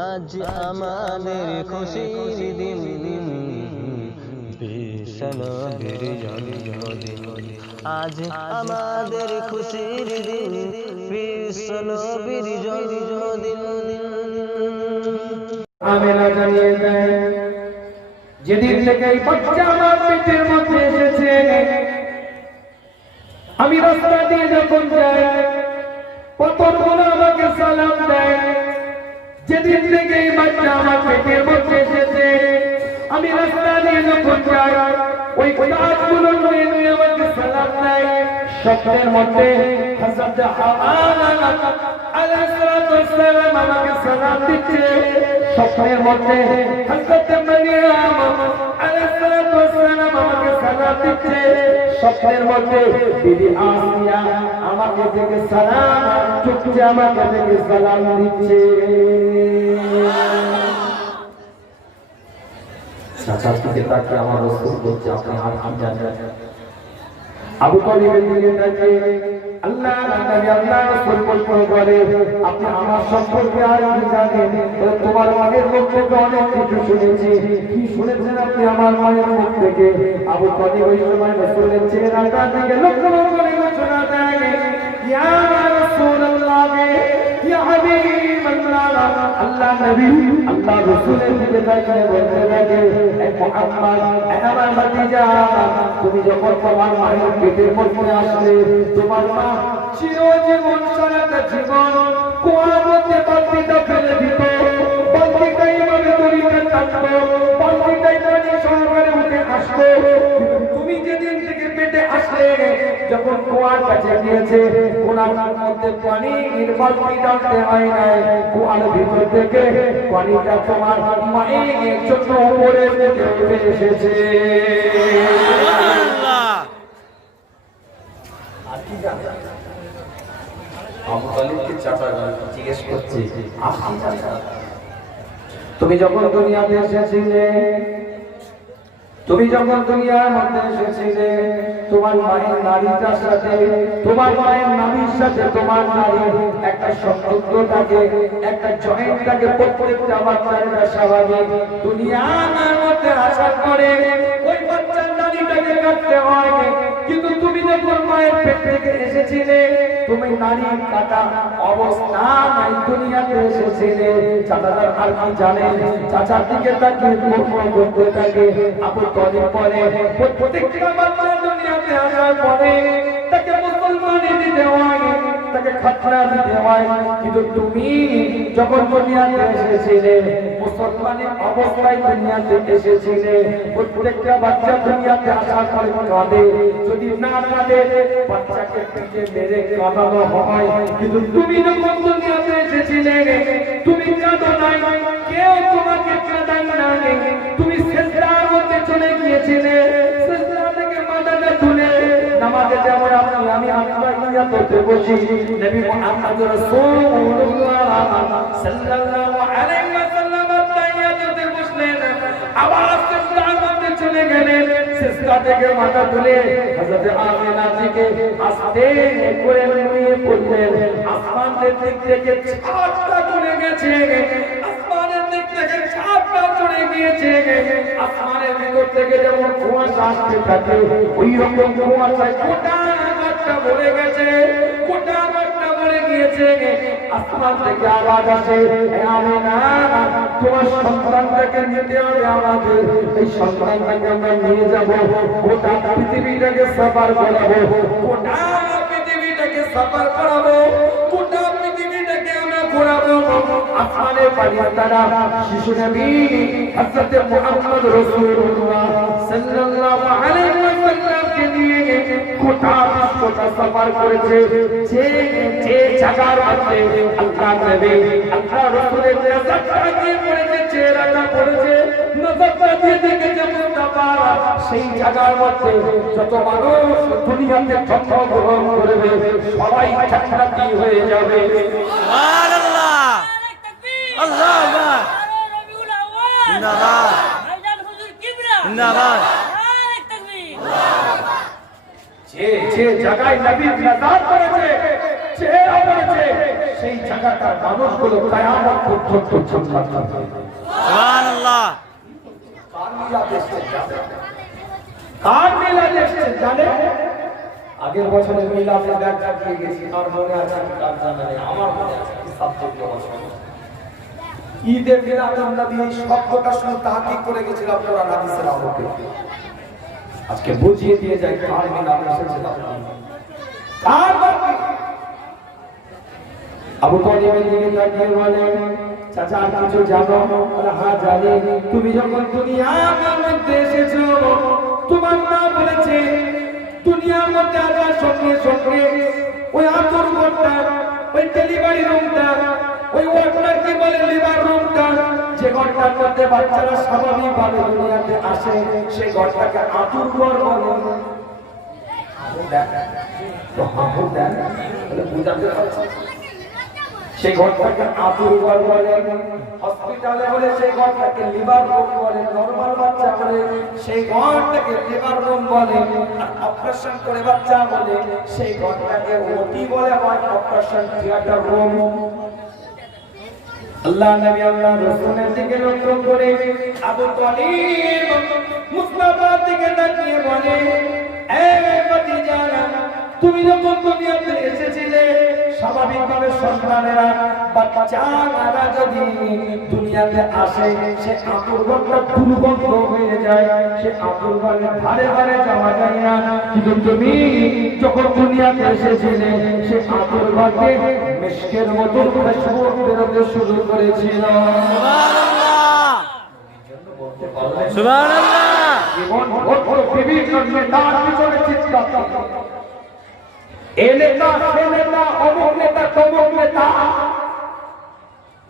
আজ আমাদের খুশির দিন, বিশ্ব নবীর জন্মদিন। আজ আমাদের খুশির দিন, বিশ্ব নবীর জন্মদিন। আমেনা জানিয়ে দেয়, যেদিন থেকে এই বাচ্চা আমার পেটের মধ্যে এসেছে, আমি রাস্তা দিয়ে যখন যাই পাথরগুলো আমাকে সালাম দেয়। যেদিন থেকে এই বাচ্চা আমার পেটের মধ্যে এসেছে, আমি রাস্তা দিয়ে যখন যাই ওই গাছগুলো নুয়ে নুয়ে আমাকে সালাম দেয়। স্বপ্নের মধ্যে হযরত হাওয়া আলাইহিস সালাম আমাকে সালাম দিচ্ছে। স্বপ্নের মধ্যে হযরত মারিয়াম আলাইহিস সালাম আমাকে সালাম দিচ্ছে। স্বপ্নের মধ্যে বিবি আসিয়া আমাকে দেখে সালাম চুপচে আমাকে দেখে সালাম দিচ্ছে। চাচার দিকে তাকিয়ে আমার রাসূল বলছে, আপনি আর কি জানেন? আবু তালিবের দিকে তাকিয়ে আল্লাহ নবী আল্লাহ রাসূল বলে, আপনি আমার সম্পর্কে আর কি জানেন? তোমার মায়ের মুখ থেকে অনেক কিছু শুনেছি। কি শুনেছেন আপনি আমার মায়ের মুখ থেকে? আবু তালিব ওই সময় রাসূলের চেহারাটার দিকে লক্ষ্য করে ঘোষণা দেয়, ইয়া রাসূলুল্লাহ, ইয়া হাবিবাল্লাহ। আল্লাহ নবী আল্লাহ রাসূলের দিকে তাকিয়ে বলতে লাগে, এ মুহাম্মদ, এ আমার ভাতিজা, তুমি যখন তোমার মায়ের পেটের মধ্যে আসলে, তোমার মা চিরজীবন সারাটা জীবন কুয়ার মধ্যে বালতিটা ফেলে দিত, বালতিটা এইভাবে দড়িতে থাকতো, বালতিটাই পানি সহকারে উঠে আসতো। তুমি যেদিন থেকে পেটে আসলে, যখন কুয়ার কাছে গিয়েছে, কুয়ার মধ্যে পানির বালতি টানতে হয় নাই, কুয়ার ভিতর থেকে পানিটা তোমার মায়ের চোখ উপরে উঠে এসেছে। আবু তালিবকে চাচা জিজ্ঞেস করছে, আপনি চাচা, তুমি যখন দুনিয়াতে এসেছিলে, তুমি যখন দুনিয়ার মধ্যে এসেছিলে, তোমার মায়ের নারীটার সাথে, তোমার মায়ের নারীর সাথে তোমার নারী একটা সম্পর্ক থাকে, একটা জয়েন্ট থাকে। প্রত্যেকটা বাচ্চার স্বাভাবিক দুনিয়ার মধ্যে আসার পরে ওই বাচ্চার নারীটাকে কাটতে হয়, কিন্তু তুমি যখন মায়ের পেট থেকে এসেছিলে, তুমি নারী কাটা অবস্থা নাই দুনিয়াতে এসেছিলে। চাচাদার আর কি জানেন? চাচার দিকে তাকিয়ে প্রশ্ন করতে থাকে। আবু তালিব বলে, প্রত্যেকটা বাচ্চা দুনিয়াতে আসার পরে তাকে মুসলমানি দিতে হয়, তাকে খাতনা দিতে হয়, কিন্তু তুমি যখন দুনিয়াতে এসেছিলে, মুসলমানি অবস্থায় দুনিয়াতে এসেছিলে। প্রত্যেকটা বাচ্চা দুনিয়াতে আসার পরে কাঁদে, যদি না কাঁদে বাচ্চাকে পিঠে মেরে কাঁদানো হয়, কিন্তু তুমি যখন দুনিয়াতে এসেছিলে, তুমি কাঁদো নাই, কেউ তোমাকে কাঁদান নাই, তুমি সিজদার মধ্যে চলে গিয়েছিলে। সিজদা থেকে মাথাটা তুলে নামাজে যেমন আমি আত্মাহিয়াত করতে বসি, নবী মুহাম্মদ রাসূলুল্লাহ সাল্লাল্লাহু আলাইহি ওয়াসাল্লাম আত্মাহিয়াত করতে বসলেন, আবার সিজদার মধ্যে চলে গেলেন। সিজদা থেকে মাথা তুলে হযরত আমিনা থেকে আস্তে করে নিয়ে পড়লেন। আসমানের দিক থেকে ছাদটা চলে গেছে, আসমানের দিক থেকে ছাদটা চলে গিয়েছে। আসমানের ভিতর থেকে যেমন কুয়াশা আসতে থাকে, ওই রকম কুয়াশায় গোটা ঘরটা ভরে গেছে, গোটা ঘরটা ভরে গিয়েছে। আসমান থেকে আওয়াজ আসে, আমিনা, তোমার সন্তানটাকে নিতে হবে আমাদের, এই সন্তানটাকে আমরা নিয়ে যাব, গোটা পৃথিবীটাকে সাফার করাবো, গোটা পৃথিবীটাকে সাফার করাবো, গোটা পৃথিবীটাকে আমরা ঘোরাবো। আসমানের ফেরেশতারা শিশু নবী হযরত মুহাম্মদ রাসূলুল্লাহ সাল্লাল্লাহু আলাইহি ওয়াসাল্লামকে নিয়ে গোটা বিশ্বটা সফর করেছে। যে জায়গার মধ্যে আল্লাহ নবী আল্লাহ রাসূলের নজরটা দিয়ে পড়েছে, চেহারাটা পড়েছে, নজরটা দিয়ে দেখেছে মুস্তাফা, সেই জায়গার মধ্যে যত মানুষ দুনিয়াতে জন্মগ্রহণ করবে সবাই জান্নাতি হয়ে যাবে। সুবহানাল্লাহ, আল্লাহু আকবার, জিন্দাবাদ, ভাইজান হুজুর কিবরা, জিন্দাবাদ। যে জায়গায় নবী নাজাত করেছে, চেহারা পড়েছে, সেই জায়গাটার মানুষগুলো কিয়ামত পর্যন্ত জান্নাত পাবে। সুবহানাল্লাহ। কার মিলাদ এসেছে জানে? আগের বছরে মিলাদে দেখা দিয়ে গেছি, আর মনে আছে কার জানা নেই, আমার মনে আছে কি সাবজেক্ট আমার ঈদের মিলাদুন নবী শব্দটা শুনে তাহকিক করে গেছিলাম কোরআন হাদিসের আলোকে। আজকে বুঝিয়ে দিয়ে যাই কার মিলাদ এসেছে। কার বাকি আবু তালিবের দিকে তাকিয়ে বলে, চাচা আর কিছু জানো? বলে হ্যাঁ জানি। তুমি যখন দুনিয়ার মধ্যে এসেছো তোমার মা বলেছে দুনিয়ার মধ্যে আসার সঙ্গে সঙ্গে ওই আতর ঘরটা, ওই ডেলিভারি রুমটা, ওই ওয়ার্ডটার কি বলে লিভার রুমটা, যে ঘরটার মধ্যে বাচ্চারা স্বাভাবিকভাবে দুনিয়াতে আসে সেই ঘরটাকে আতর ঘর বলে। তো হাবু দেন বুঝাতে পারছি সেই ঘরটাকে আতুর ঘর বলে, হসপিটালে বলে সেই ঘরটাকে লিভার রুম বলে, নরমাল বাচ্চা বলে সেই ঘরটাকে লিভার রুম বলে, আর অপারেশন করে বাচ্চা বলে সেই ঘরটাকে ওটি বলে, হয় অপারেশন থিয়েটার রুম। আল্লাহ নবী আল্লাহ রাসূলের দিকে লক্ষ্য করে আবু তালিব মুস্তাফার দিকে তাকিয়ে বলে, এ ভাতিজা, তুমি যখন দুনিয়াতে এসেছিলে স্বাভাবিকভাবে সন্তানেরা বাচ্চারা যদি দুনিয়াতে আসে সে আতুরঘরটা দুর্গন্ধ হয়ে যায়, সে আতুরঘরে ধারে ধারে যাওয়া যায় না। কিন্তু তুমি যখন দুনিয়াতে এসেছিলে সে আতুরঘরকে মিশকের মতো খুশবু বেরোতে শুরু করেছিল। সুবহানাল্লাহ। সুবহানাল্লাহ। জীবন ভর বিভিন্ন নেতার পিছনে চিৎকার এ নেতা সে নেতা অমুক নেতা তমুক নেতা,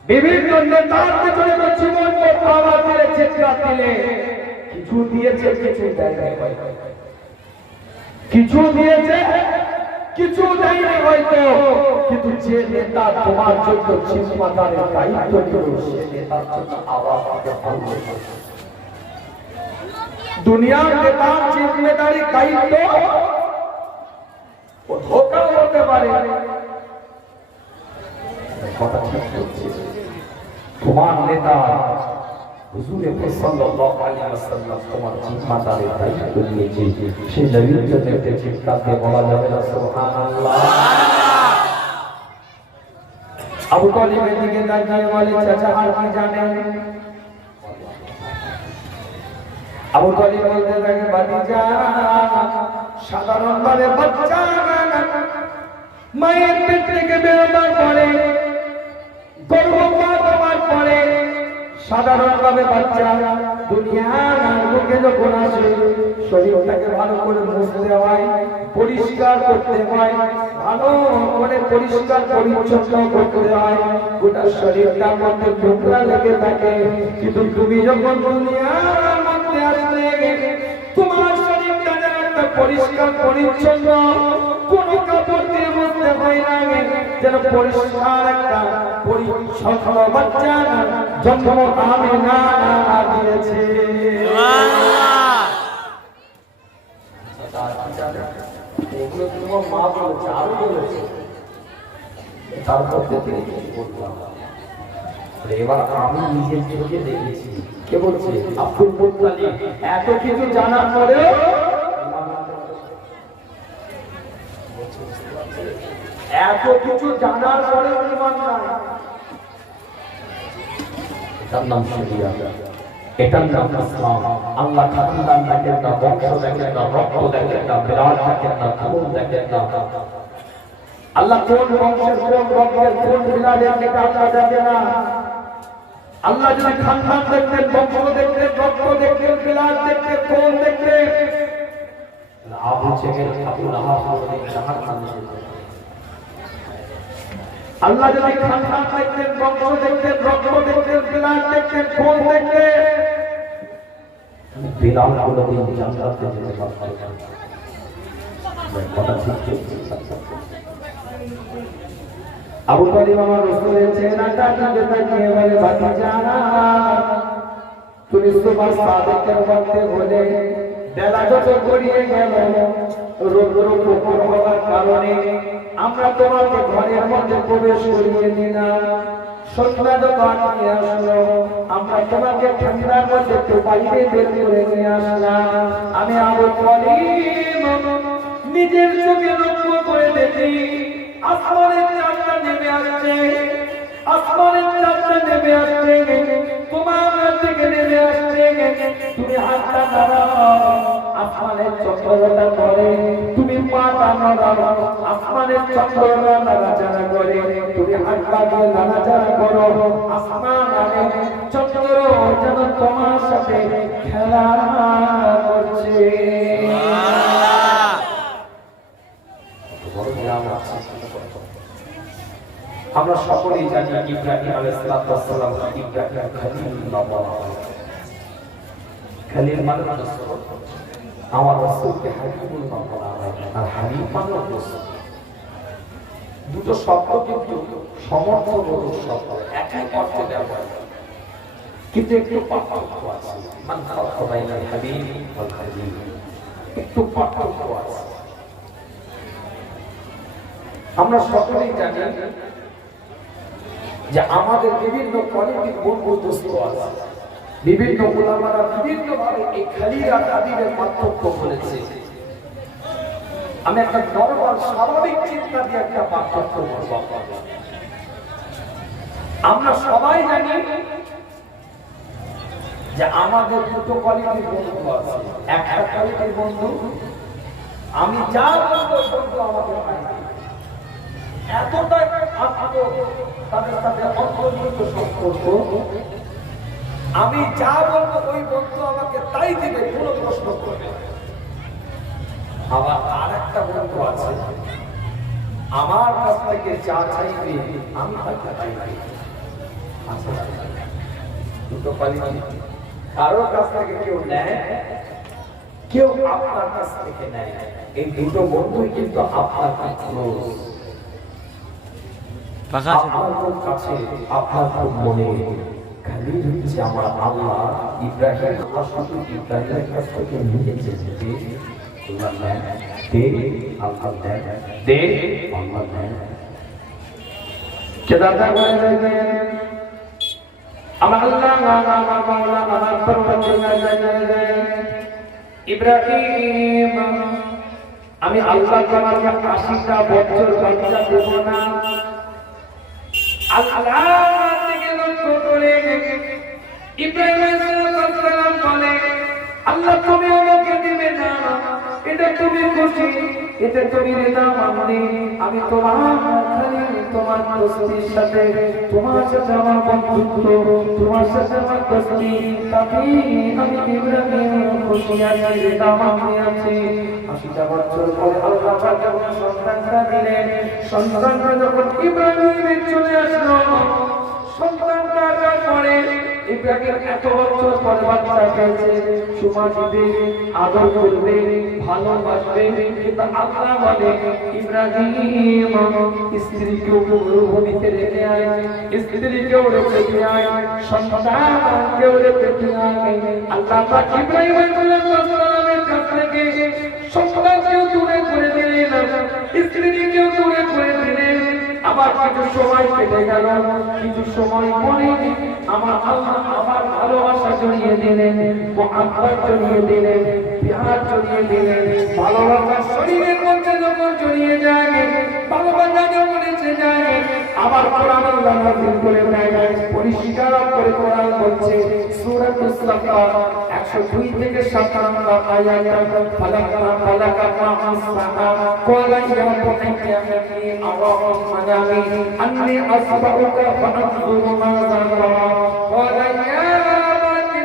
বিভিন্ন নেতার পেছনে জীবন পাওয়া দিলে চিৎকার দিলে কিছু দিয়েছে কিছু দেয়নি, কিছু দিয়েছে কিছু দেয়নি হয়তো, কিন্তু যে নেতা তোমার জন্য জিম্মাদারের দায়িত্ব নিল সে নেতার জন্য আওয়াজ দিতে হবে। দুনিয়ার নেতার জিম্মেদারি দায়িত্ব ও ধোঁকা হতে পারে, কথা ঠিক বলছে। তোমার নেতা হুজুরে সাল্লাল্লাহু আলাইহি ওয়াসাল্লাম তোমার জিম্মাদারের দায়িত্ব নিয়েছে, সেই নবীর জন্য একটা চিৎকার দিয়ে বলা যাবে না সুবহানাল্লাহ। আবু তালিবের দিকে তাকিয়ে বলে, চাচা আর কি জানেন? আবু তালিব বলতে থাকে, ভাতিজা, সাধারণভাবে বাচ্চা মায়ের পেট থেকে বেরোবার পরে, গর্ভপাত হওয়ার পরে সাধারণভাবে বাচ্চা দুনিয়ার মুখে যখন আসে শরীরটাকে ভালো করে মুছতে হয়, পরিষ্কার করতে হয়, ভালো করে পরিষ্কার পরিচ্ছন্ন করতে হয়, গোটা শরীরটার মধ্যে নোংরা লেগে থাকে। কিন্তু তুমি যখন দুনিয়ার মধ্যে আসলে তোমার শরীরটা একটা পরিষ্কার পরিচ্ছন্ন, কোন কাপড় দিয়ে মুছতে হয় না, যেন পরিষ্কার একটা পরিচ্ছন্ন বাচ্চা জন্ম আমিনা দিয়েছে। এগুলো তোমার মা বলেছে, আরো বলেছে, তারপর এবার আমি নিজের চোখে দেখেছি। কে বলছে? Abdul Muttalib. এত কিছু জানার পরেও এত কিছু জানার পরেও ঈমান নাই। এটার নাম শরিয়া, এটার নাম ইসলাম। আল্লাহ খানদান দেখেন না, বংশ দেখেন না, রক্ত দেখেন না, বিরাট দেখেন না, খুন দেখেন না। আল্লাহ কোন বংশের কোন রক্তের কোন বিরাটের এটা আল্লাহ দেখে না। আল্লাহ যদি খানদান দেখতেন, বংশ দেখতেন, রক্ত দেখতেন, বিরাট দেখতেন, কোন দেখতেন, আবু জেহেল, আবু লাহাব জাহান্নামে যেতেন। আল্লাহ যদি খানদান দেখতেন, বংশ দেখতেন, রক্ত দেখতেন, বিরাট দেখতেন, কোন দেখতেন, বিরাট কোনদিন জান্নাতে যেতে পারতেন না। কথা ঠিক আছে। আবু তালিব আমার রাসূলের চেহারাটা দিকে তাকিয়ে বলে, ভাতিজা, তুমি সুবহান সাদিকের মধ্যে বলে বেলা যত গড়িয়ে গেল, রৌদ্র প্রখর হওয়ার কারণে আমরা তোমাকে ঘরের মধ্যে প্রবেশ করিয়ে দিলাম। সন্ধ্যা যত আটকে আসলো, আমরা তোমাকে ঠান্ডার মধ্যে একটু বাইরে বের করে নিয়ে আসলাম। আমি আবু তালিব নিজের চোখে লক্ষ্য করে দেখি আসমানের চাঁদটা নেমে আসছে, আসমানের চাঁদটা নেমে আসছে, তোমার দিকে নেমে আসছে। তুমি হাতটা নাড়াও, আসমানের চক্রটা করে, তুমি পাটা নাড়াও, আসমানের চক্রটা নাড়াচাড়া করে, তুমি হাতটা দিয়ে নাড়াচাড়া করো, আসমান আরে চক্র যেন তোমার সাথে খেলা করছে। আমরা সকলেই জানি ইব্রাহিম আলাইহিস সালাম ইব্রাহিম খলিলুল্লাহ বলা হয়। খলিল মানে দোস্ত, আমার রাসূলকে হাবিবুল্লাহ বলা হয়, আর হাবিব মানে দোস্ত। দুটো শব্দ কিন্তু সমর্থবোধক শব্দ, একই অর্থে ব্যবহার হয়, কিন্তু একটু পার্থক্য আছে। মান খালাকা বাইনাল হাবিব ওয়াল খলিল, একটু পার্থক্য আছে। আমরা সকলেই জানি যে আমাদের বিভিন্ন কোয়ালিটির বন্ধু দোস্ত আছে, বিভিন্ন উলামারা বিভিন্ন ভাবে এই খলিল আর হাবিবের পার্থক্য বলেছে। আমি একটা নরমাল স্বাভাবিক চিন্তা দিয়ে একটা পার্থক্য বলবো। আমরা সবাই জানি যে আমাদের দুটো কোয়ালিটির বন্ধু আছে। একটা কোয়ালিটির বন্ধু, আমি যা বলবো বন্ধু আমাকে পাইবে, এতটাই তাদের সাথে অন্তর্নিহিত সম্পর্ক, আমি যা বলবো ওই বন্ধু আমাকে তাই দিবে, কোনো প্রশ্ন করবে। আবার আর একটা বন্ধু আছে, আমার কাছ থেকে যা চাইবে আমি তাকে তাই দিব। দুটো কোয়ালিটি, কারোর কাছ থেকে কেউ নেয়, কেউ আপনার কাছ থেকে নেয়। এই দুটো বন্ধুই কিন্তু আপনার ক্লোজ, আপনার খুব কাছে, আপনার খুব মনে। খালিল হচ্ছে আমার আল্লাহ। ইব্রাহিম আল্লাহ শুধু ইব্রাহিমের কাছ থেকে নিয়েছে যে আল্লাহ দেন, দে আল্লাহ দেন, দে আল্লাহ দেন। কেদারটা বলে যাবেন আমার আল্লাহ, আমার মাওলা, আমার পরওয়ারদিগার জানেন ইব্রাহিম, আমি আল্লাহ তোমাকে 80টা বছর বাচ্চা দেব না। আল্লাহ থেকে লক্ষ্য করে ইব্রাহিম আলাইহিস সালাম বলে, আল্লাহ তুমি আমাকে দিবে না, এটা তুমি খুশি, এটা তুমি রেদা মানবে। আমি তোমার খলিল, তোমার দোস্তির সাথে, তোমার সাথে আমার বন্ধুত্ব, তোমার সাথে আমার দোস্তি, তাতে আমি ইব্রাহিম খুশি আছি, রেদা মানতে আছি। 80টা বছর পরে আল্লাহ পাক যখন সন্তানটা দিলেন, সন্তানটা যখন ইব্রাহিমের চলে আসলো, সন্তানটা আসার পরে ইব্রাহিম এত বছর পরে বাচ্চা পেয়েছে, সুমা দিবে, আদর করবে, ভালোবাসবে, কিন্তু আল্লাহ বলে ইব্রাহিম স্ত্রীকেও মরুভূমিতে রেখে আয়, স্ত্রীকেও রেখে আয়, সন্তানকেও রেখে আয়। আল্লাহ পাক ইব্রাহিম আলাইহিস কাছ থেকে সন্তানকেও দূরে করে দিলেন, স্ত্রীকেও দূরে করে দিলেন। আবার কিছু সময় কেটে গেল, কিছু সময় পরে আমার আল্লাহ আবার ভালোবাসা জড়িয়ে দিলেন, মুহাব্বত জড়িয়ে দিলেন, প্যার জড়িয়ে দিলেন। ভালোবাসা শরীরের মধ্যে যখন জড়িয়ে যায়, ভালোবাসা যখন এসে যায়, আবার কোরআন আল্লাহ নাযিল করে দেয়, পরিষ্কার করে কোরআন বলছে সূরাতুস সাফা 102 থেকে 57 নম্বর আয়াত, ফালাকা মা'আস-সাহা ক্বালা ইয়া বুনাইয়া ইন্নী আরাহু মানামি আন্নী আসবাউকা ফাআনজুরু মাযা তারা ক্বালা ইয়া আবাতি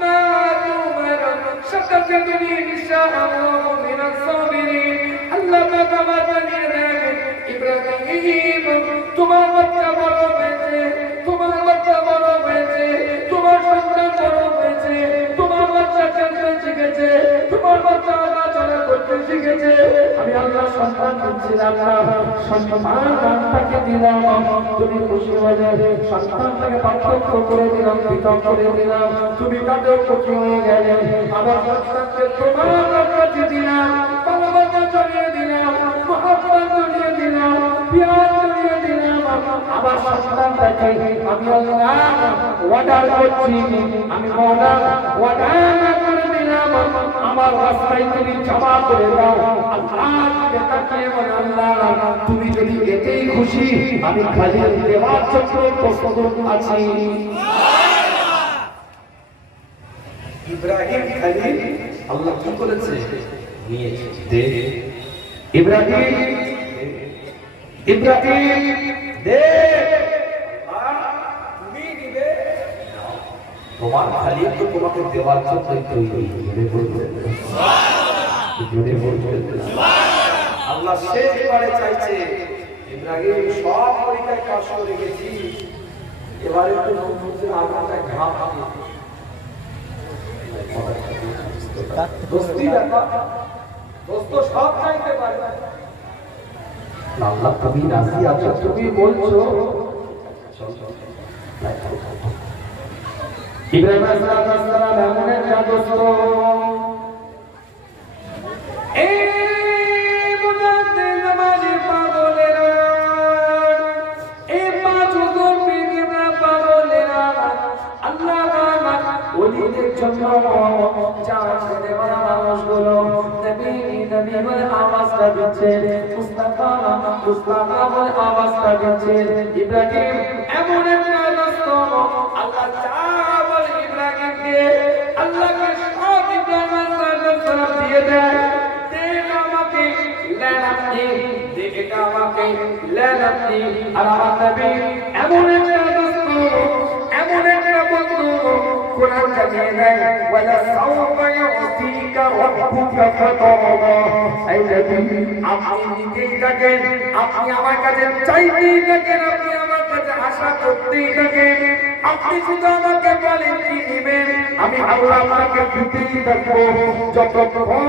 মা তুমার সাতাজদুনি ইনশাআল্লাহু মিনাস সাবিরিন। আল্লাহ পাক আমার জানিয়ে দেন, ইব্রাহিম তোমার বাচ্চা বড় হয়েছে, তোমার বাচ্চা বড় হয়েছে, তোমার সন্তান বড় হয়েছে, তোমার বাচ্চা চলতে শিখেছে, তোমার বাচ্চা চলা করতে শিখেছে। আমি আল্লাহ সন্তান দিচ্ছিলাম না, সন্তানটাকে দিলাম, তুমি খুশি হয়ে যাবে। সন্তানটাকে পার্থক্য করে দিলাম পৃথক করে দিলাম, তুমি তাদের পক্ষে হয়ে গেলে, আমার সন্তানকে তোমার কাছে দিলাম, ভালোবাসা জড়িয়ে দিলাম, মহব্বত জড়িয়ে দিলাম, প্যার জড়িয়ে দিলাম। আমার সন্তানটাকে আমি আল্লাহ ওয়াদা করছি, আমি মওলা ওয়াদা করে দিলাম, আমার রাস্তায় তুমি জমা করে দাও। আল্লাহকে তাকিয়ে বলে, আল্লাহ তুমি যদি এতেই খুশি, আমি খালি দেওয়ার জন্য প্রস্তুত আছি। ইব্রাহিম খালিল আল্লাহ কি করেছে? নিয়েছে। দে ইব্রাহিম, ইব্রাহিম দে, তুমি দিবে, তোমার খালিল তো তোমাকে দেওয়ার জন্যই তৈরি। জোরে বলবেন আল্লাহ শেষবারে চাইছে, ইব্রাহিম সব পরীক্ষায় পাস করে গেছি, এবারে তো নবুয়তের আগাটায় ঘাম আছে। দোস্তি ব্যাপার, দোস্ত সব চাইতে পারে। আল্লাহ তুমি রাজি আছো, তুমি বলছো। ইব্রাহিম আলাইহিস সালাম এমন একটা দোস্ত, ইব্রাহিম এমন একটা দোস্ত, আল্লাহ চাওয়াল ইব্রাহিমকে, আল্লাহকে সব ইব্রাহিম দিয়ে দেয়। আমাকে লেন আপনি, এটা আমাকে লেন আপনি। আর আমার নবী এমন একটা দোস্ত, এমন একটা বন্ধু, কোরআন জানিয়ে দেয়, ওয়ালা সাওফা ইউতিকা রাব্বুকা ফাতারদা। এই নবী আপনি নিজেই থাকেন, আপনি আমার কাছে চাইতেই থাকেন, আপনি আমার কাছে আশা করতেই থাকেন। আপনি শুধু আমাকে বলেন কি নেবেন, আমি আল্লাহ আপনাকে দিতেই থাকবো। যতক্ষণ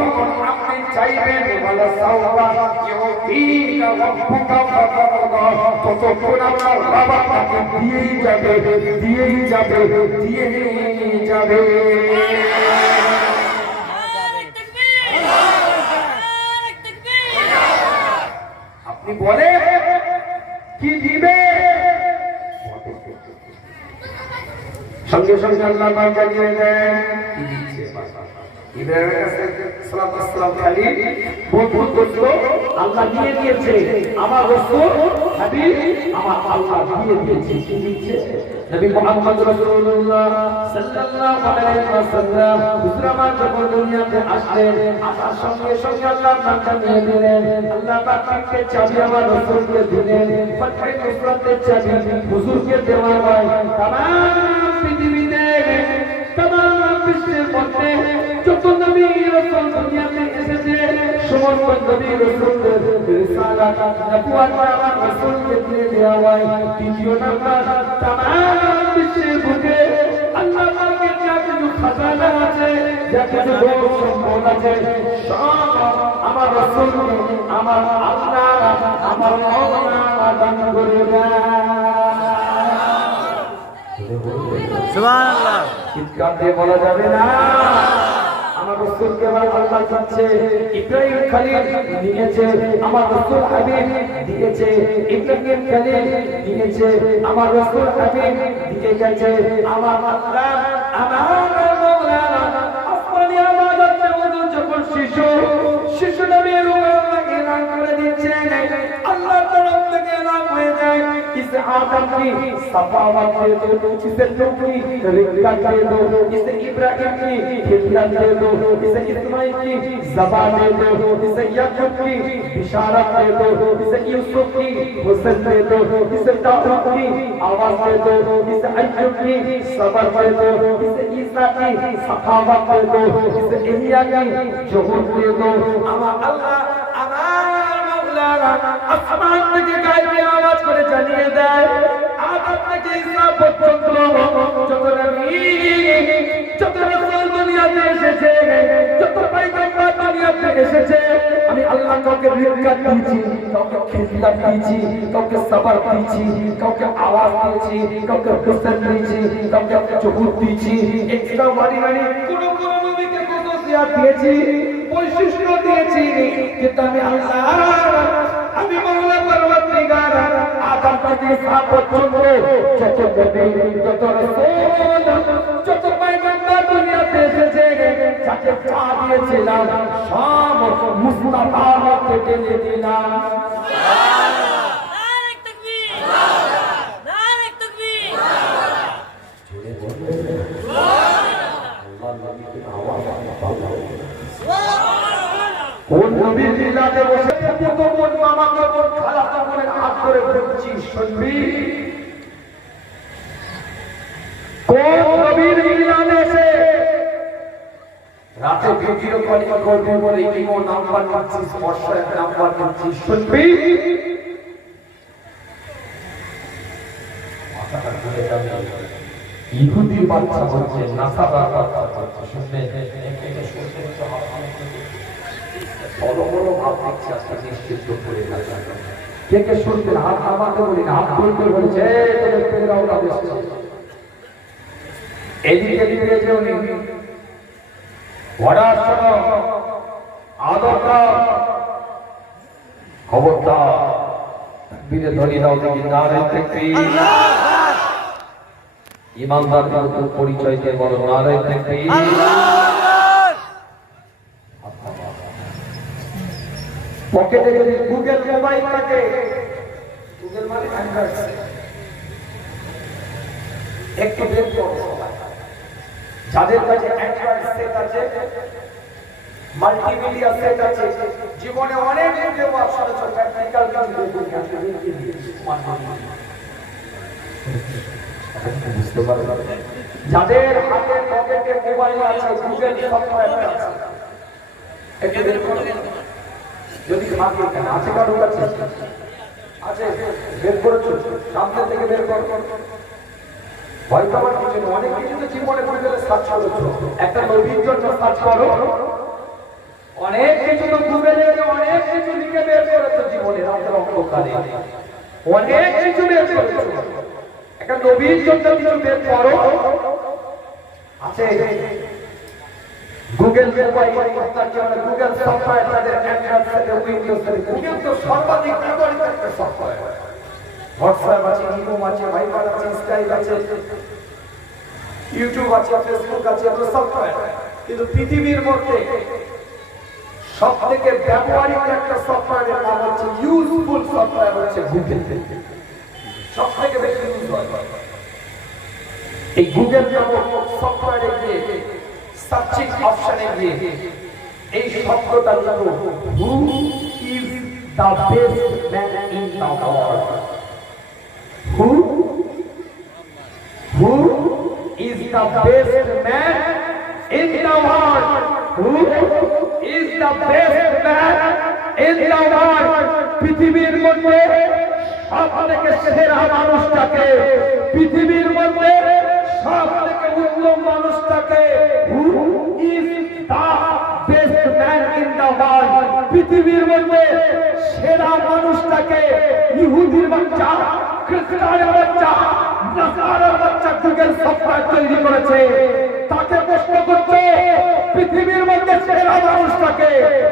আপনি চাইবেন, ওয়ালা সাওফা ইউতিকা রাব্বুকা ফাতারদা, ততক্ষণ আপনার রব আপনাকে দিয়েই যাবে, দিয়েই যাবে, দিয়েই যাবে। আপনি বলে কি দিবে, সঙ্গে সঙ্গে আল্লাহ পাক জানিয়ে দেন কি দিচ্ছে। ইব্রাহিমের কাছে সালাতু সালাম খালি বন্ধু করলো, আল্লাহ দিয়ে দিয়েছে, আমার রাসূল হাবিব আমার আল্লাহ দিয়ে দিয়েছে। কি দিচ্ছে? নবী মুহাম্মদ রাসূলুল্লাহ সাল্লাল্লাহু আলাইহি ওয়াসাল্লাম হুজরামান যখন দুনিয়াতে আসলেন, আসার সঙ্গে সঙ্গে আল্লাহ নামটা নিয়ে দিলেন। আল্লাহ পাককে চাবি আমার রাসূলকে দিলেন, ফতহে নুসরাতের চাবি হুজুরকে দেওয়া হয়। तमाम পৃথিবীতে, तमाम বিশ্বের মধ্যে যত নবী রাসূল দুনিয়াতে এসেছে, সমস্ত নবী রাসূলদের রিসালাত নবুয়ত আমার রাসূলকে দিয়ে দেওয়া হয়। দ্বিতীয় নাম্বার, तमाम বিশ্বের বুকে আল্লাহ পাকের যা কিছু খাজানা আছে, যা কিছু সম্পদ আছে, সব আমার রাসূলকে আমার আল্লাহ আমার মাওলানা দান করে দেন। সুবহানাল্লাহ, চিৎকার দিয়ে বলা যাবে না। আমার রাসূলকে আমার আল্লাহ দিচ্ছে, ইব্রাহিম খলিল দিয়েছে, আমার রাসূল হাবিব দিয়েছে, ইব্রাহিম খলিল দিয়েছে, আমার রাসূল হাবিব দিয়ে গেছে। আমার আল্লাহ আমার মাওলানা আসমানি আমানত ওদের যখন শিশু নবীর উপর এলান করে দিচ্ছে, আল্লাহ তরফ থেকে এলান হয়ে যায়, इसे आदम की सफावत दे दो, इसे नूह की रिक्कत दे दो, इसे इब्राहिम की खिदमत दे दो, इसे इस्माइल की ज़बान दे दो, इसे याकूब की बिशारत दे दो, इसे यूसुफ की हुस्न दे दो, इसे दाऊद की आवाज दे दो, इसे अय्यूब की सब्र दे दो, इसे ईसा की सखावत दे दो, इसे एलिया की जुहूद दे दो। अल्लाह আসমান থেকে গায়েবী আওয়াজ করে জানিয়ে দেয়, আদম থেকে ঈসা পর্যন্ত যত নবী যত রাসূল দুনিয়াতে এসেছে, যত পয়গম্বর দুনিয়াতে এসেছে, আমি আল্লাহ কাউকে রিক্কাত দিয়েছি, কাউকে খিদমত দিয়েছি, কাউকে সবর দিয়েছি, কাউকে আওয়াজ দিয়েছি, কাউকে হুসন দিয়েছি, কাউকে জহুর দিয়েছি, এক্সট্রা বাড়ি কোন কোন নবীকে খুশুসিয়াত দিয়েছি, বৈশিষ্ট্য দিয়েছি। কিন্তু আমি আল্লাহ, আমি মাওলা পরওয়ারদিগার আদম থেকে ঈসা পর্যন্ত যত নবী, যত রাসূল, যত পয়গম্বর দুনিয়াতে এসেছে, যাকে চা দিয়েছিলাম সব মুস্তাফার মধ্যে ঢেলে দিলাম। নারে তাকবীর, নারে তাকবীর। জোরে বলবেন আল্লাহ নবীকে আওয়াজ কোন নবীর মিলাদে বসে ফুটো কোন মামা কোন খালাতো বোনের হাত ধরে বলছি শুনবি? কোন নবীর মিলাদে এসে রাতে ভিডিও কলিং করবে বলে ইমো নাম্বার দিচ্ছিস, হোয়াটসঅ্যাপ নাম্বার দিচ্ছিস, শুনবি? মাথাটা ঘুরে যাবে। ইহুদির বাচ্চা হচ্ছে, নাসারার বাচ্চা হচ্ছে, শুনবে? এটা শুনতে তো বড় বড় ভাব দেখছি আজকে নিশ্চিত করে গেছে। কে কে শুনবেন হাত আমাকে বলি না, হাত বলতে বলেছে এদিকে দিকে যেও নি ওরা শোনো আদরটা খবরদার বীরে ধরি দাও দেখি নারে তাকবীর। ইমানদার পরিচয় দিয়ে বলো নারে তাকবীর। পকেটে যদি গুগল মোবাইল থাকে, গুগল মানে অ্যান্ড্রয়েড, একটু বের করো সবাই। যাদের কাছে অ্যান্ড্রয়েড সেট আছে, মাল্টিমিডিয়া সেট আছে, জীবনে অনেক ভিডিও আপনারা প্র্যাকটিক্যাল বুঝতে পারবেন। যাদের হাতে পকেটে মোবাইল আছে, গুগল সফটওয়্যার আছে, একটু বের করো। যদি থাকে কেন আছে, কারো কাছে আছে, বের করেছো, সামনে থেকে বের করো। ভয় পাওয়ার কিছু নেই, অনেক কিছু তো জীবনে গুগলে সার্চ করেছো, একটা নবীর জন্য সার্চ করো, অনেক কিছু তো গুগলে অনেক কিছু লিখে বের করেছো জীবনে রাতের অন্ধকারে, অনেক কিছু বের করেছো, একটা নবীর জন্য কিছু বের করো। আছে গুগল মোবাইল, গুগল সফটওয়্যার, তাদের অ্যান্ড্রয়েড থেকে উইন্ডোজ থেকে, গুগল তো সর্বাধিক ব্যবহৃত একটা সফটওয়্যার। হোয়াটসঅ্যাপ আছে, ইমো আছে, ভাইবার আছে, স্কাইপ আছে, ইউটিউব আছে, ফেসবুক আছে, এত সফটওয়্যার। কিন্তু পৃথিবীর মধ্যে সবথেকে ব্যবহারিক একটা সফটওয়্যারের নাম হচ্ছে, ইউজফুল সফটওয়্যার হচ্ছে গুগল। সবথেকে বেশি ইউজ হয় এই গুগল নামক সফটওয়্যারে গিয়ে সার্চিং অপশনে গিয়ে এই শব্দটা লিখো, who is the best man in the world. Who is the best man in the world. Who is the best man in the world. পৃথিবীর মধ্যে সবথেকে সেরা মানুষটাকে, পৃথিবীর মধ্যে সবথেকে উত্তম মানুষটাকে, who is the best man in the world. পৃথিবীর মধ্যে সেরা মানুষটাকে ইহুদির বাচ্চা, খ্রিস্টানের বাচ্চা, নাসারার বাচ্চা গুগল সফটওয়্যার তৈরি করেছে। তাকে প্রশ্ন করছে, পৃথিবীর মধ্যে সেরা মানুষটাকে,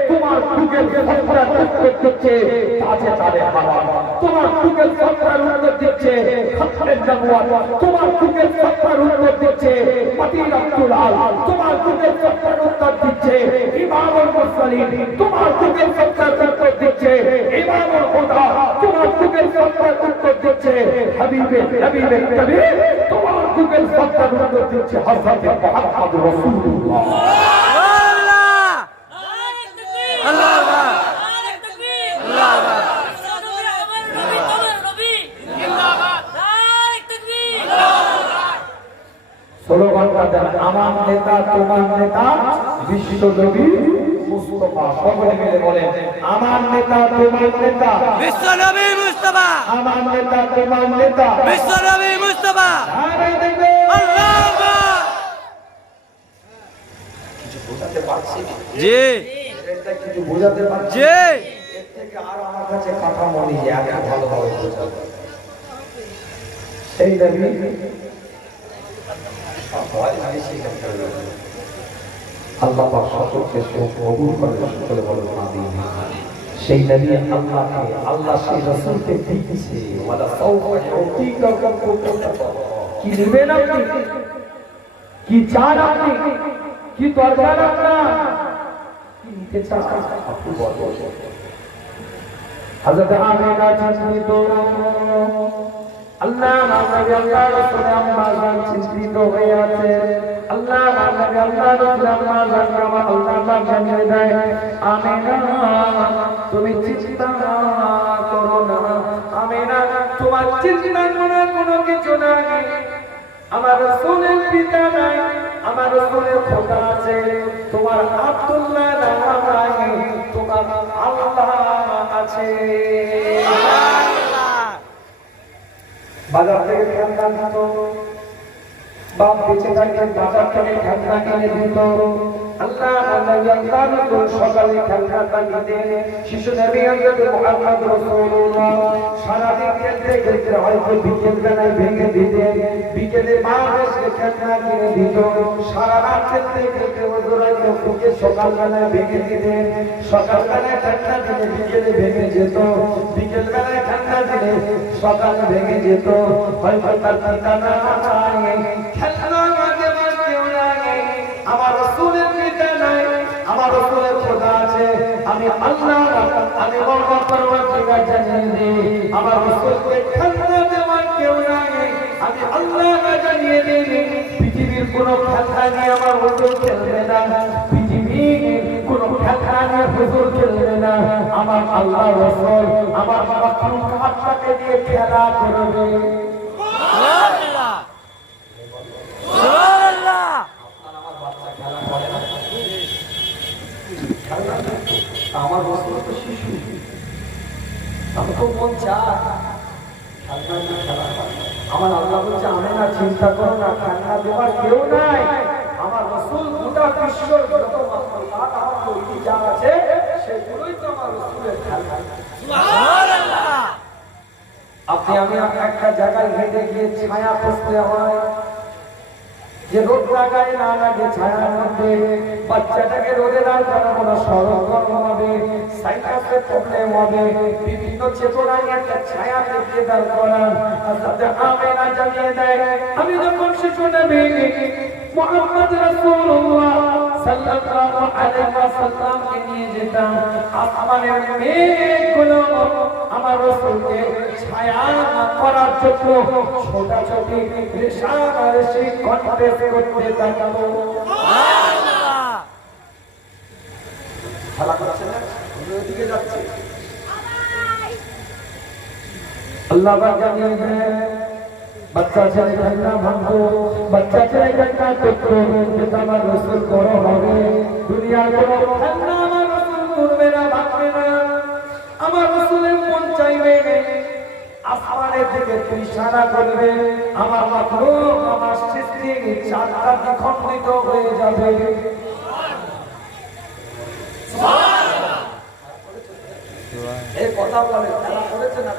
তোমার গুগল সফটওয়্যার উত্তর দিচ্ছে তাজে তাজে হাওয়া। তোমার গুগল সফটওয়্যার উত্তর দিচ্ছে খাতরের জানোয়ার। তোমার গুগল সফটওয়্যার উত্তর দিচ্ছে মতির আব্দুল আল। তোমার গুগল সফটওয়্যার উত্তর দিচ্ছে ইমামুল মুরসালিন। তোমার গুগল সফটওয়্যার উত্তর দিচ্ছে ইমামুল হুদা। তোমার গুগল সফটওয়্যার উত্তর দিচ্ছে হাবিবে নবীবে কবি। তোমার গুগল সফটওয়্যার উত্তর দিচ্ছে হযরত মুহাম্মদ রাসূলুল্লাহ। স্লোগানটা দেন, আমার নেতা তোমার নেতা বিশ্ব নবী মুস্তাফা। সকলে মিলে বলেন, আমার নেতা তোমার নেতা বিশ্ব নবী মুস্তাফা। আমার নেতা তোমার নেতা বিশ্ব নবী মুস্তাফা। নারে দেখবে আল্লাহু আকবার। কিছু বোঝাতে পারছি? জি এটা কিছু বোঝাতে পারছি? জি এর থেকে থেকে আর আমার কাছে কথা মনে যে এত ভালোভাবে বোঝাবে সেই নবী আল্লাহ পাক সকলকে কবুল করে সকলে বলে আমিন। সেই নবী আল্লাহকে আল্লাহ সেই রাসূলকে দিয়েছে ওয়ালা সাওফা ইউতিকা কি নেবেন আপনি, কি চান আপনি, কি দরকার আপনার, কি নিতে চান আপনি বলুন। হযরত আমিনা চিন্তিত, আল্লাহ নবী আল্লাহ রাসূল আম্মা জান চিন্তিত হয়ে আছে। আল্লাহ নবী আল্লাহ রাসূল আম্মা জান আল্লাহ পাক জানিয়ে দেয় আমিনা তুমি চিন্তা করো না, আমিনা তোমার চিন্তা করার কোনো কিছু নাই। আমার রাসূলের পিতা নাই, আমার রাসূলের খোদা আছে, তোমার আব্দুল্লাহ নাম নাই, তোমার আল্লাহ আছে। বাজার থেকে খেলনা দিত, বাপ বেঁচে থাকলে বাজার থেকে খেলনা কিনে দিত। আল্লাহ সকালে খেলনাটা নিতে শিশু নবী হযরত মুহাম্মদ রাসূলুল্লাহ সারাদিন খেলতে খেলতে হয়তো বিকেল বেলায় ভেঙে দিতে, বিকেলে মা এসে খেলনা কিনে দিত। সারা রাত খেলতে খেলতে ওদরাইতো ফুকে সকাল বেলায় ভেঙে দিতে, সকাল বেলায় খেলনা দিলে বিকেলে ভেঙে যেত, বিকেল বেলায় খেলনা দিলে সকালে ভেঙে যেত। হয়তো তার পিতা নাই, খেলনা দেওয়ার কেউ নাই, আমার রাসূলের পিতা নাই, আমার রাসূলের খোদা আছে। আমি আল্লাহ, আমি বলবো পরওয়ারদিগার জানিয়ে দিই আমার রাসূলকে খেলনা দেওয়ার কেউ নাই। আমি আল্লাহ জানিয়ে দিই পৃথিবীর কোনো খেলনা নিয়ে আমার হুজুর খেলবে না, পৃথিবীর কোনো খেলনা নিয়ে হুজুর খেলবে না। আমার আল্লাহ রাসূল আমার মাখলুক আত্মাকে দিয়ে খেলা করবে। সুবহানাল্লাহ সুবহানাল্লাহ। আমার বস্তু তো শিশু, আমি তো মন চায় খেলা। আমার আল্লাহ বলছে আমি না চিন্তা করো না, খেলনা দেওয়ার কেউ নাই। আমার রাসূল গোটা বিশ্বর যত মাখলুকাত আমার তৈরি যা আছে সেগুলোই তো আমার রাসূলের খেলনা। সুবহানাল্লাহ। আপনি আমি একটা জায়গায় হেঁটে গিয়ে ছায়া খুঁজতে হয়, যে রোদ লাগায় না লাগে ছায়ার মধ্যে, বাচ্চাটাকে রোদে দাঁড় করাবো না, সড়ক গরম হবে, সাইকাসে প্রবলেম হবে, বিভিন্ন চেতনায় একটা ছায়া দেখিয়ে দাঁড় করান। হযরত আমিনা জানিয়ে দেয় আমি যখন শিশু নবী মুহাম্মদ রাসূলুল্লাহ সাল্লাল্লাহু আলাইহি ওয়াসাল্লামকে নিয়ে যেতাম, আসমানের মেঘগুলো আমার রাসূলকে ছায়া করার জন্য ছোটাছুটি রেশারেশি কন্টেস্ট করতে থাকতো। সুবহানাল্লাহ। খেলা করছে না, ওদিকে যাচ্ছে। আল্লাহ পাক জানিয়ে দেয় বাচ্চা ছেলে খেলনা ভাঙবো, বাচ্চা ছেলে খেলনা করতো, কিন্তু আমার রাসূল বড় হবে, দুনিয়ার কোনো খেলনা আমার রাসূল করবে না, ভাঙবে না। আমার রাসূলের মন চাইবে আসমানের দিকে ইশারা করবে, আমার মাখলুক আমার সৃষ্টি চারটা দ্বিখণ্ডিত হয়ে যাবে। সুবহানাল্লাহ। এই কথা বলে খেলা করেছে না,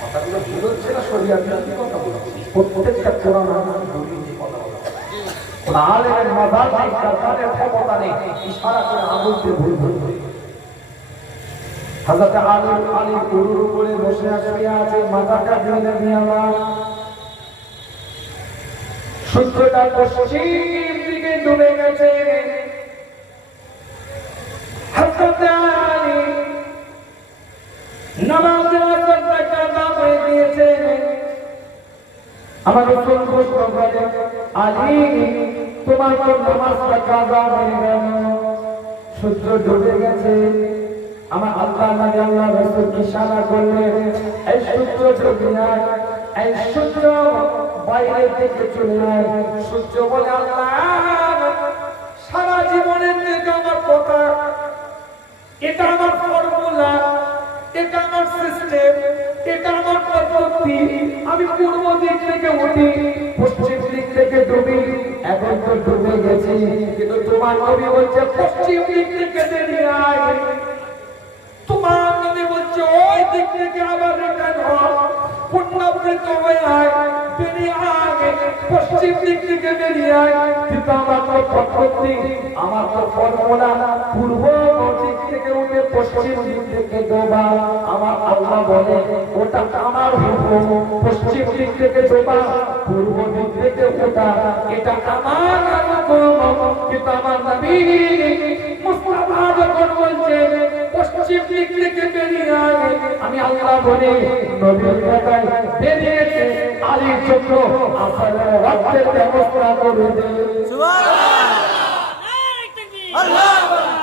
কথাগুলো ভুল হচ্ছে না, শরীয়ত বিরোধী কথা বলছে। প্রত্যেকটা কোরআন হাদিসে কথা বলছে। কোন আলেমের মাজার নেই, সরকারের ক্ষমতা নেই, ইশারা করে আঙুল দিয়ে ভুল বলবে। হযরত আলী গরুর উপরে বসে আছে, মাথাটা দিয়ে নিয়ে আমার সূর্যটা পশ্চিম দিকে ডুবে গেছে। হযরত আলী নামাজের ওয়াক্তটা কাজা হয়ে গিয়েছে। আমার রাসূল প্রশ্ন করে আলী তোমার তো নামাজটা কাজা হয়ে গেল, সূর্য ডুবে গেছে। আমার আল্লাহ নবী আল্লাহ রাসূল ইশারা করলেন এই সূর্য ডুবে যায়, এই সূর্য বাইরে থেকে চলে যায়। সূর্য বলে আল্লাহ সারা জীবনের থেকে আমার কথা, এটা আমার ফর্মুলা, এটা আমার সিস্টেম, এটা আমার পদ্ধতি। আমি পূর্ব দিক থেকে উঠি, পশ্চিম দিক থেকে ডুবি, এখন তো ডুবে গেছি, কিন্তু তোমার নবী বলছে পশ্চিম দিক থেকে বেরিয়ে আয়। তোমার নবী বলছে ওই দিক থেকে আবার রিটার্ন হও, পুনরাবৃত্ত হয়ে আয়, বেরিয়ে আয়, পশ্চিম দিক থেকে বেরিয়ে আয়। কিন্তু আমার তো পদ্ধতি, আমার তো ফর্মুলা, পূর্ব দিক থেকে উঠে পশ্চিম দিক থেকে ডোবা। আমার আল্লাহ বলে ওটা আমার হুকুম, পশ্চিম দিক থেকে ডোবা, পূর্ব দিক থেকে ওঠা, এটা আমার হুকুম। কিন্তু আমার নবী মুস্তাফা যখন বলছে পশ্চিম দিক থেকে বেরিয়ে আয়, আমি আল্লাহ বলি নবীর কথায় বেরিয়েছে আলীর জন্য আসলে রক্তের ব্যবস্থা করে দে। সুবহানাল্লাহ। নারে তাকবীর। আল্লাহু আকবার।